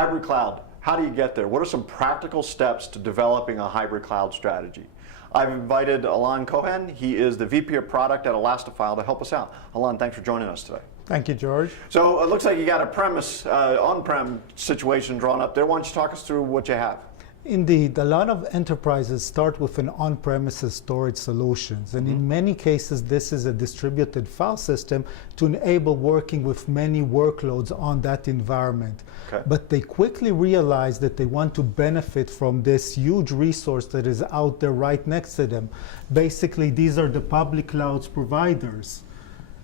Hybrid cloud, how do you get there? What are some practical steps to developing a hybrid cloud strategy? I've invited Alon Cohen. He is the VP of Product at Elastifile to help us out. Alon, thanks for joining us today. Thank you, George. So it looks like you got a premise, on-prem situation drawn up there. Why don't you talk us through what you have? Indeed, a lot of enterprises start with an on-premises storage solutions, and in many cases this is a distributed file system to enable working with many workloads on that environment. Okay. But they quickly realize that they want to benefit from this huge resource that is out there right next to them. Basically, these are the public clouds providers.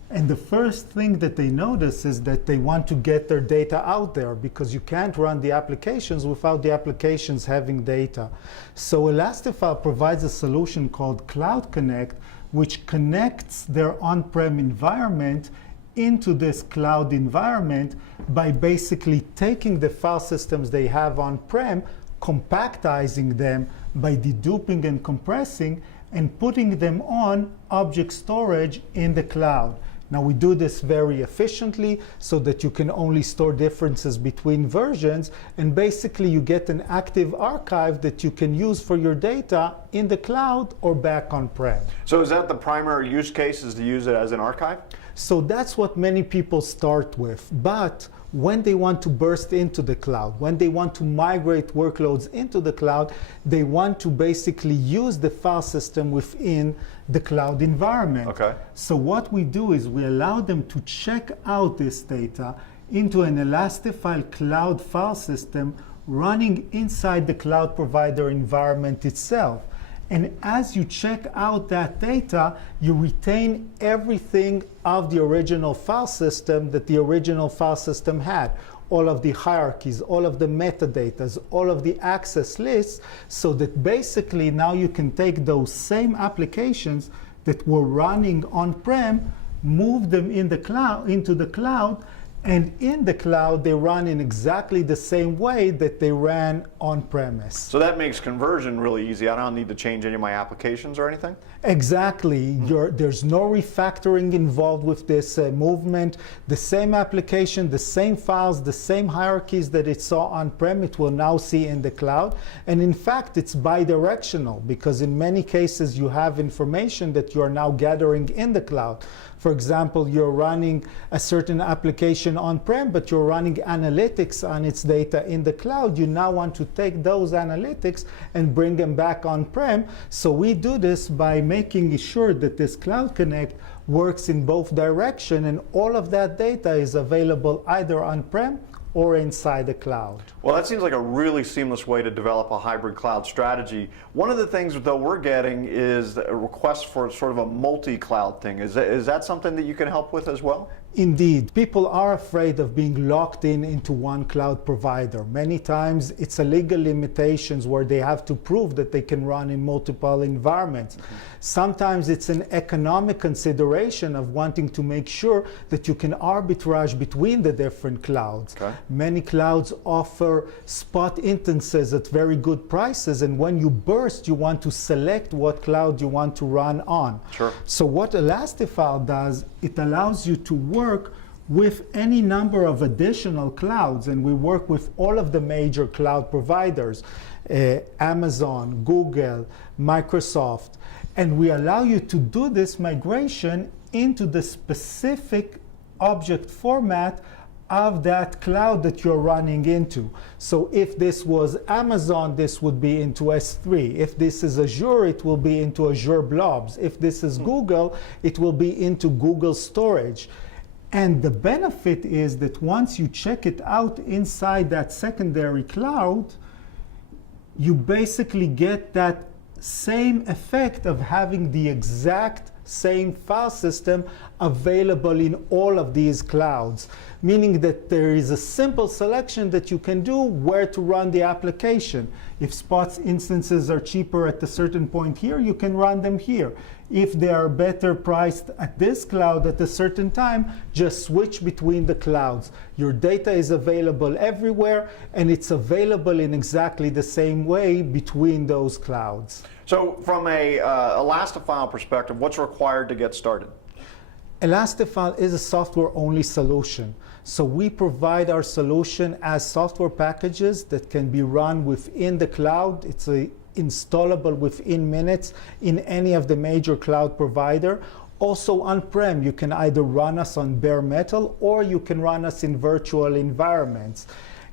And the first thing that they notice is that they want to get their data out there, because you can't run the applications without the applications having data. So Elastifile provides a solution called Cloud Connect, which connects their on-prem environment into this cloud environment by basically taking the file systems they have on-prem, compactizing them by deduping and compressing, and putting them on object storage in the cloud. Now, we do this very efficiently so that you can only store differences between versions, and basically you get an active archive that you can use for your data in the cloud or back on-prem. So is that the primary use case, is to use it as an archive? So that's what many people start with. But when they want to burst into the cloud, when they want to migrate workloads into the cloud, they want to basically use the file system within the cloud environment. Okay. So what we do is we allow them to check out this data into an Elastifile cloud file system running inside the cloud provider environment itself. And as you check out that data, you retain everything of the original file system that the original file system had. All of the hierarchies, all of the metadatas, all of the access lists, so that basically now you can take those same applications that were running on-prem, move them in the cloud, into the cloud, and in the cloud, they run in exactly the same way that they ran on-premise. So that makes conversion really easy. I don't need to change any of my applications or anything? Exactly. There's no refactoring involved with this movement. The same application, the same files, the same hierarchies that it saw on-prem, it will now see in the cloud. And in fact, it's bidirectional, because in many cases you have information that you are now gathering in the cloud. For example, you're running a certain application on-prem, but you're running analytics on its data in the cloud. You now want to take those analytics and bring them back on-prem. So we do this by making sure that this Cloud Connect works in both directions, and all of that data is available either on-prem or inside the cloud. Well, that seems like a really seamless way to develop a hybrid cloud strategy. One of the things, though, we're getting is a request for sort of a multi-cloud thing. Is that something that you can help with as well? Indeed. People are afraid of being locked into one cloud provider. Many times it's a legal limitations where they have to prove that they can run in multiple environments. Sometimes it's an economic consideration of wanting to make sure that you can arbitrage between the different clouds. Okay. Many clouds offer spot instances at very good prices, and when you burst, you want to select what cloud you want to run on. Sure. So what Elastifile does, it allows you to work with any number of additional clouds, and we work with all of the major cloud providers, Amazon, Google, Microsoft, and we allow you to do this migration into the specific object format of that cloud that you're running into. So if this was Amazon, this would be into S3. If this is Azure, it will be into Azure Blobs. If this is Google, it will be into Google Storage. And the benefit is that once you check it out inside that secondary cloud, you basically get that same effect of having the exact same file system available in all of these clouds, meaning that there is a simple selection that you can do where to run the application. If Spot's instances are cheaper at a certain point here, you can run them here. If they are better priced at this cloud at a certain time, just switch between the clouds. Your data is available everywhere, and it's available in exactly the same way between those clouds. So from a Elastifile perspective, what's required to get started? Elastifile is a software-only solution. So we provide our solution as software packages that can be run within the cloud. It's installable within minutes in any of the major cloud provider. Also on-prem, you can either run us on bare metal or you can run us in virtual environments.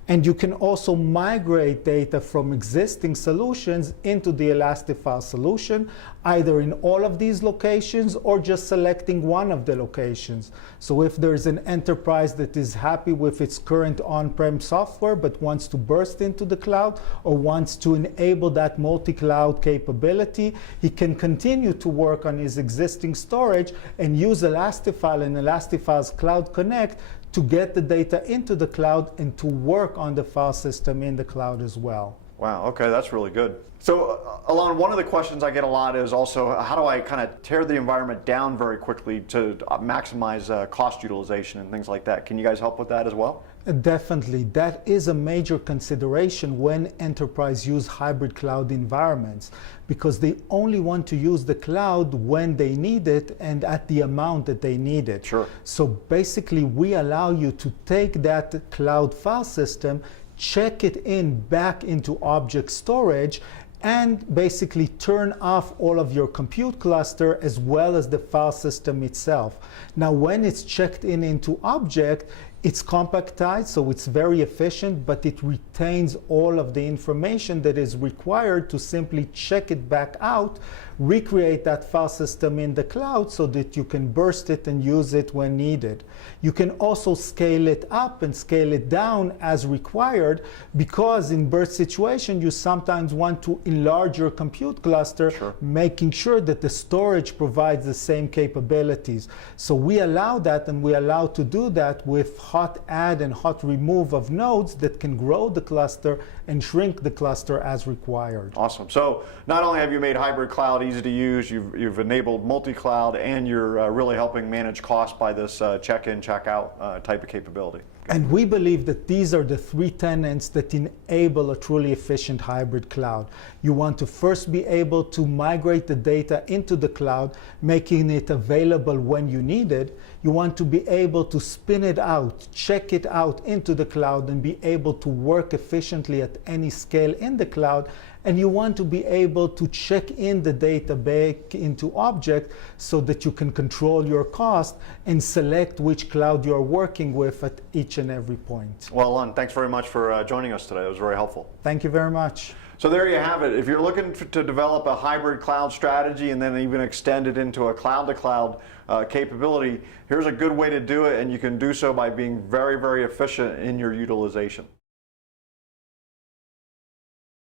And you can also migrate data from existing solutions into the Elastifile solution, either in all of these locations or just selecting one of the locations. So if there's an enterprise that is happy with its current on-prem software but wants to burst into the cloud or wants to enable that multi-cloud capability, he can continue to work on his existing storage and use Elastifile and Elastifile's Cloud Connect to get the data into the cloud and to work on the file system in the cloud as well. Wow, okay, that's really good. So, Alon, one of the questions I get a lot is also, how do I kind of tear the environment down very quickly to maximize cost utilization and things like that? Can you guys help with that as well? Definitely. That is a major consideration when enterprise use hybrid cloud environments, because they only want to use the cloud when they need it and at the amount that they need it. Sure. So basically, we allow you to take that cloud file system, check it in back into object storage, and basically turn off all of your compute cluster as well as the file system itself. Now, when it's checked in into object, it's compactized, so it's very efficient, but it retains all of the information that is required to simply check it back out, recreate that file system in the cloud so that you can burst it and use it when needed. You can also scale it up and scale it down as required, because in burst situation, you sometimes want to enlarge your compute cluster, Sure. making sure that the storage provides the same capabilities. So we allow that, and we allow to do that with hot add and hot remove of nodes that can grow the cluster and shrink the cluster as required. Awesome. So not only have you made hybrid cloud easy to use, you've enabled multi-cloud, and you're really helping manage costs by this check-in, check-out type of capability. And we believe that these are the three tenets that enable a truly efficient hybrid cloud. You want to first be able to migrate the data into the cloud, making it available when you need it. You want to be able to spin it out, check it out into the cloud, and be able to work efficiently at any scale in the cloud. And you want to be able to check in the data back into object so that you can control your cost and select which cloud you're working with at each and every point. Well, Alon, thanks very much for joining us today. It was very helpful. Thank you very much. So there you have it. If you're looking to develop a hybrid cloud strategy and then even extend it into a cloud-to-cloud capability, here's a good way to do it, and you can do so by being very, very efficient in your utilization.